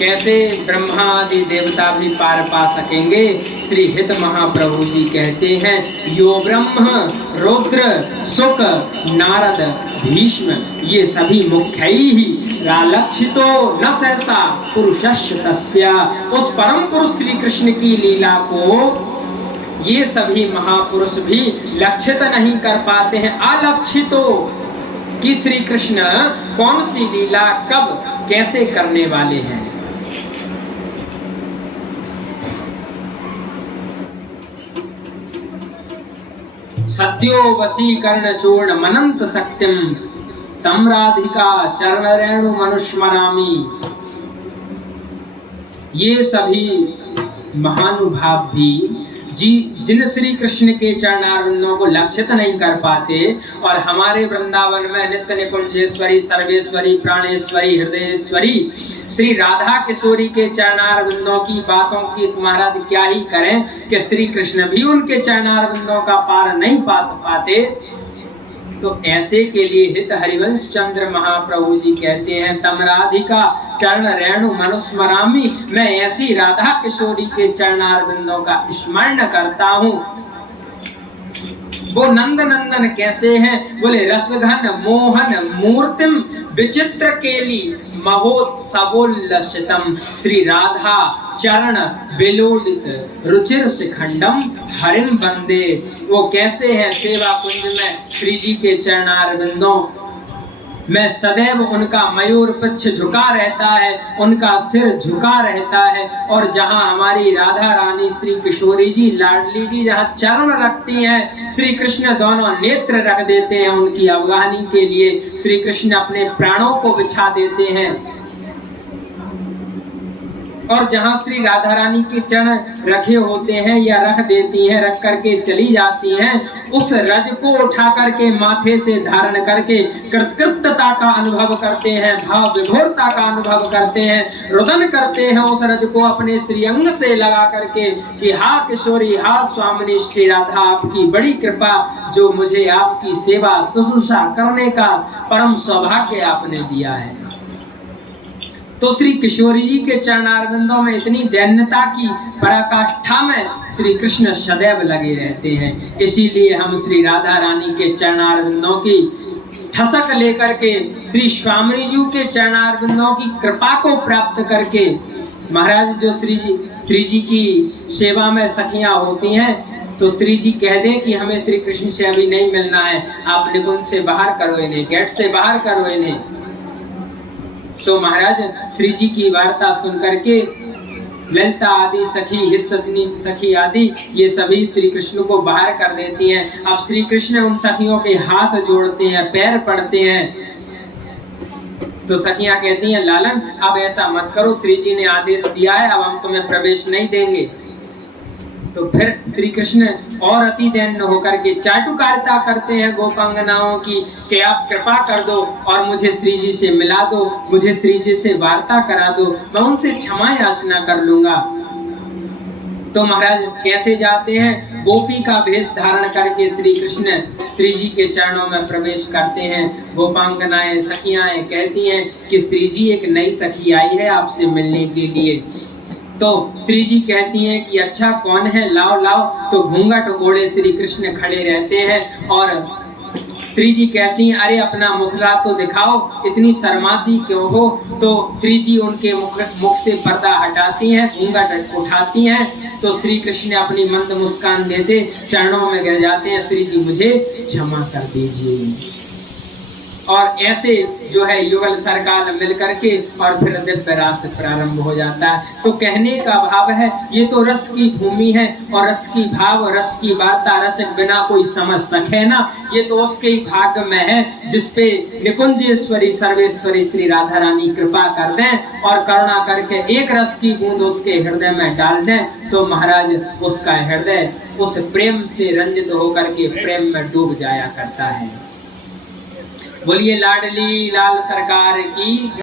कैसे ब्रह्मा आदि देवता भी पार पा सकेंगे। श्री हित महाप्रभु जी कहते हैं, यो ब्रह्म रुद्र शुक नारद भीष्म ये सभी मुख्य ही रालक्षितो न सहसा पुरुषस्य तस्या। उस परम पुरुष श्री कृष्ण की लीला को ये सभी महापुरुष भी लक्षित नहीं कर पाते हैं। अलक्षितो कि श्री कृष्ण कौन सी लीला कब कैसे करने वाले हैं। सत्यो वशीकर्ण चूर्ण मनंत सत्यम तम राधिका चरण रेणु मनुष्मरामी। ये सभी महानुभाव भी जिन श्री कृष्ण के चरणारविंदों को लक्षित नहीं कर पाते और हमारे वृंदावन में नित्य निकुंजेश्वरी सर्वेश्वरी प्राणेश्वरी हृदयेश्वरी श्री राधा किशोरी के चरणारविंदों की बातों की महाराज क्या ही करें कि श्री कृष्ण भी उनके चरणारविंदों का पार नहीं पा पाते। तो ऐसे के लिए हित हरिवंश चंद्र महाप्रभु जी कहते हैं, तम राधिका चरण रेणु मनुस्मरामी। मैं ऐसी राधा किशोरी के चरणारविंदों का स्मरण करता हूँ। वो नंद नंदन कैसे हैं? बोले रसघन मोहन मूर्तिम विचित्र केली महोत्सवोल्लसितम। श्री राधा चरण विलोडित रुचिर शिखंडम हरिम बंदे। वो कैसे हैं? सेवा कुंज में श्री जी के चरणारविंदों में सदैव उनका मयूर पुच्छ झुका रहता है, उनका सिर झुका रहता है। और जहाँ हमारी राधा रानी श्री किशोरी जी लाडली जी जहाँ चरण रखती हैं, श्री कृष्ण दोनों नेत्र रख देते हैं उनकी अवगाहनी के लिए। श्री कृष्ण अपने प्राणों को बिछा देते हैं। और जहाँ श्री राधा रानी के चरण रखे होते हैं या रख देती हैं, रख करके चली जाती हैं, उस रज को उठा करके माथे से धारण करके कृतकृत्यता का अनुभव करते हैं, भाव विभोरता का अनुभव करते हैं, रुदन करते हैं उस रज को अपने श्रीअंग से लगा करके कि हा किशोरी हा स्वामिनी श्री राधा, आपकी बड़ी कृपा जो मुझे आपकी सेवा शुश्रूषा करने का परम सौभाग्य आपने दिया है। तो श्री किशोरी जी के चरणारविंदों में इतनी दैन्यता की पराकाष्ठा में श्री कृष्ण सदैव लगे रहते हैं। इसीलिए हम श्री राधा रानी के चरणारविंदों की ठसक लेकर के श्री स्वामी जी के चरणारविंदों की कृपा को प्राप्त करके, महाराज जो श्री जी की सेवा में सखियां होती हैं तो श्री जी कह दें कि हमें श्री कृष्ण से अभी नहीं मिलना है, आप निकुंज से बाहर करो इन्हें, गेट से बाहर करो इन्हें। तो महाराज श्री जी की वार्ता सुन करके ललिता आदि सखी, हित सजनी सखी आदि ये सभी श्री कृष्ण को बाहर कर देती हैं। अब श्री कृष्ण उन सखियों के हाथ जोड़ते हैं, पैर पड़ते हैं। तो सखियां कहती हैं, लालन अब ऐसा मत करो, श्री जी ने आदेश दिया है, अब हम तुम्हें प्रवेश नहीं देंगे। तो फिर श्री कृष्ण और अति दैन्य होकर के चाटुकारिता करते हैं गोपांगनाओं की कि आप कृपा कर दो और मुझे श्री जी से मिला दो, मुझे श्री जी से वार्ता करा दो, मैं उनसे क्षमा याचना कर लूंगा। तो महाराज कैसे जाते हैं? गोपी का भेष धारण करके श्री कृष्ण श्री जी के चरणों में प्रवेश करते हैं। गोपांगनाएं सखियां कहती हैं कि श्री जी एक नई सखी आई है आपसे मिलने के लिए। तो श्री जी कहती हैं कि अच्छा कौन है, लाओ लाओ। तो घूंघट ओढ़े श्री कृष्ण खड़े रहते हैं और श्री जी कहती हैं, अरे अपना मुखला तो दिखाओ, इतनी शर्माती क्यों हो? तो श्री जी उनके मुख से पर्दा हटाती हैं, घूंघट उठाती हैं। तो श्री कृष्ण अपनी मंद मुस्कान देते चरणों में गिर जाते हैं, श्री जी मुझे क्षमा कर दीजिए। और ऐसे जो है युगल सरकाल मिल करके और फिर दिव्य रास प्रारंभ हो जाता है। तो कहने का भाव है ये तो रस की भूमि है और रस की भाव रस की वार्ता रस बिना कोई समझ सके ना, ये तो उसके ही भाग्य में है जिसपे निकुंजेश्वरी सर्वेश्वरी श्री राधा रानी कृपा कर दें और करुणा करके एक रस की बूंद उसके हृदय में डाल दें। तो महाराज उसका हृदय उस प्रेम से रंजित होकर के प्रेम में डूब जाया करता है। बोलिए लाडली लाल सरकार की।